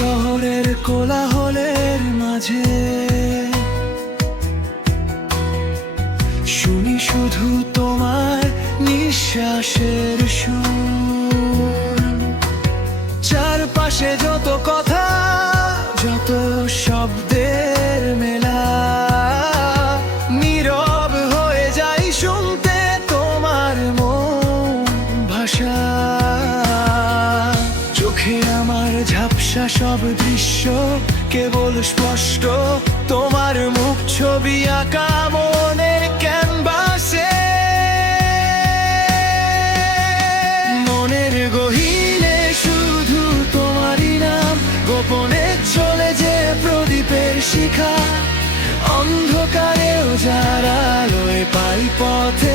শহরের কোলাহলের মাঝে। শুনি শুধু তোমার নিঃশ্বাসের সুর। চারপাশে যত কথা ঝাপসা সব দৃশ্য, কেবল স্পষ্ট। তোমার মুখ ছবি আঁকা মনের ক্যানভাসে। মনের গহীনে শুধু তোমারই নাম। গোপনে চলে যে প্রদীপের শিখা। অন্ধকারেও যারা আলোয় পাই পথের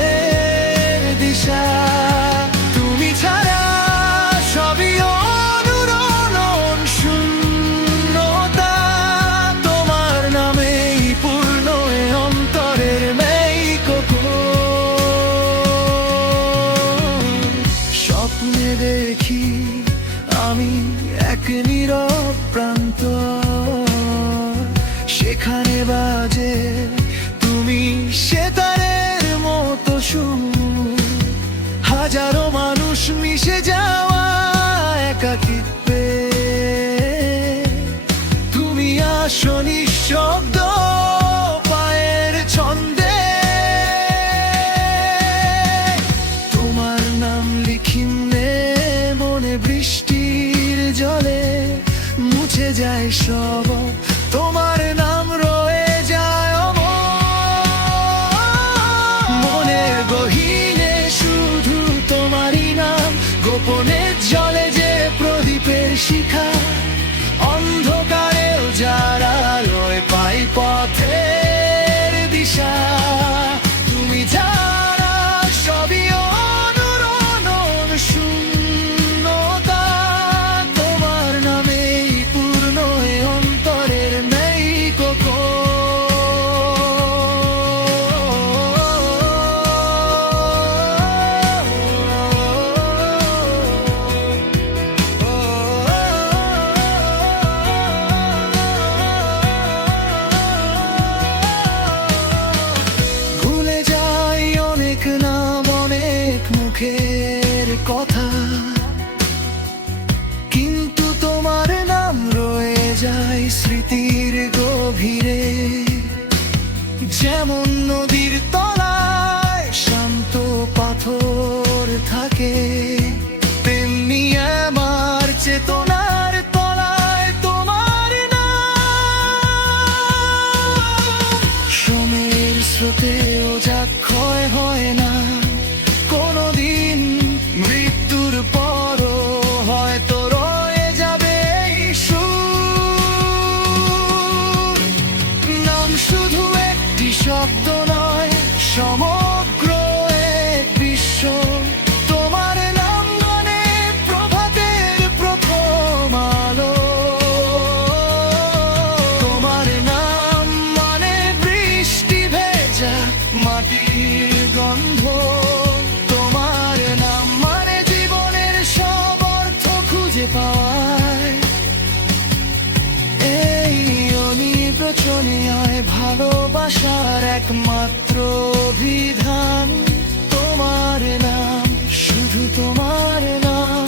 দেখি আমি এক নীরব প্রান্ত। সেখানে বাজে, তুমি সেতারের মতো সুর। হাজারো মানুষ মিশে যাওয়া একাকিত্বে। তুমি আসো নিঃশব্দ যায় সব, তোমার নাম রয়ে যায়। মনের গহীনে শুধু তোমারই নাম গোপনে জলে যে প্রদীপের শিখা, অন্ধকারেও যারা আলোয় পাই পথের দিশা যেমন নদীর তলায় শান্ত পাথর থাকে, তেমনি আমার চেতনার তলায় তোমার নাম। সময়ের স্রোতেও যা গন্ধ, তোমার নাম মানে জীবনের সব খুঁজে পাওয়ায়। এই অনির্বচনীয় ভালোবাসার একমাত্র বিধান তোমার নাম, শুধু তোমার নাম,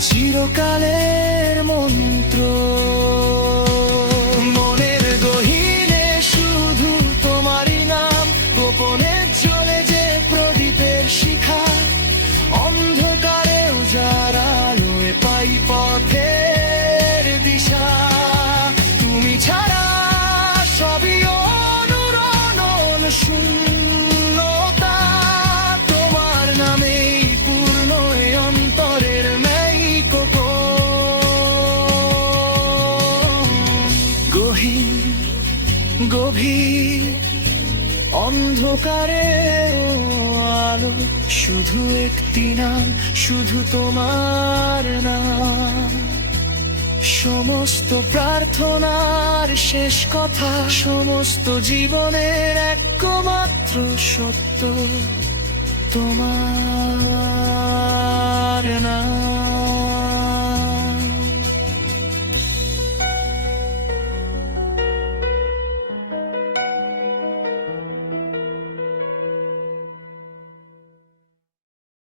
চিরকালের মন্ত্র অন্ধকারে আলো, শুধু একটি নাম, শুধু তোমার নাম। সমস্ত প্রার্থনার শেষ কথা, সমস্ত জীবনের একমাত্র সত্য, তোমার নাম।